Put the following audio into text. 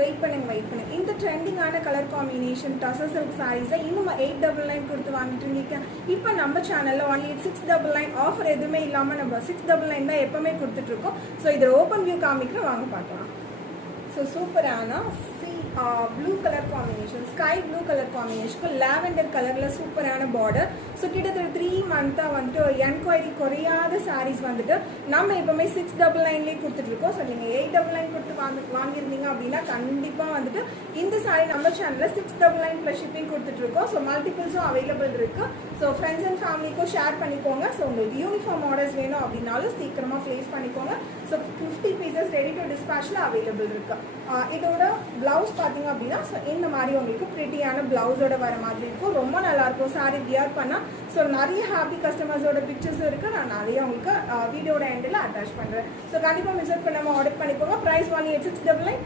Wait பண்ணுங்க. இந்த ட்ரெண்டிங்கான கலர் காம்பினேஷன் டசர் சில்க் சாரீஸை இன்னும் 899 கொடுத்து வாங்கிட்டு இருக்கீங்க. இப்போ நம்ம சேனலில் ஒன்லி 699 ஆஃபர் எதுவுமே இல்லாமல் நம்ம 699 தான் எப்பவுமே கொடுத்துட்ருக்கோம். ஸோ இதில் ஓப்பன் வியூ காமிக்கிறோம், வாங்க பார்க்கலாம். ஸோ சூப்பரான blue colour combination, sky blue colour காம்பினேஷனுக்கு லாவெண்டர் கலரில் சூப்பரான பார்டர். ஸோ கிட்டத்தட்ட 3 மந்த்தாக வந்துட்டு என்கொயரி குறையாத சாரீஸ் வந்துட்டு நம்ம எப்போவுமே 699லேயே கொடுத்துட்ருக்கோம். ஸோ நீங்கள் 899 கொடுத்து வாங்கியிருந்தீங்க அப்படின்னா கண்டிப்பாக வந்துட்டு இந்த சாரீ நம்ம சேனலில் 699 ப்ளஸ் ஷிப்பிங் கொடுத்துட்ருக்கோம். ஸோ மல்டிபிள்ஸும் அவைலபிள் இருக்குது. ஸோ ஃப்ரெண்ட்ஸ் அண்ட் ஃபேமிலிக்கும் ஷேர் பண்ணிக்கோங்க. ஸோ உங்களுக்கு யூனிஃபார்ம் ஆர்டர்ஸ் வேணும் அப்படின்னாலும் சீக்கிரமாக ப்ளேஸ் பண்ணிக்கோங்க. ஸோ 50 பீசஸ் ரெடி டு டிஸ்பேச்சில் அவைலபிள் இருக்குது. இதோட ப்ளவுஸ் பார்த்தீங்க அப்படின்னா ஸோ இந்த மாதிரி உங்களுக்கு ப்ரிட்டியான ப்ளவுஸோட வர மாதிரி இருக்கும். ரொம்ப நல்லாயிருக்கும் சாரீ வியர் பண்ணால். ஸோ நிறைய ஹாப்பி கஸ்டமர்ஸோட பிக்சர்ஸும் இருக்குது. நான் நிறைய உங்களுக்கு வீடியோட எண்டில் அட்டாச் பண்ணுறேன். ஸோ கண்டிப்பாக மிஸ் அவுட் பண்ணாமல் ஆர்டர் பண்ணிக்கோங்க. ப்ரைஸ் 18699.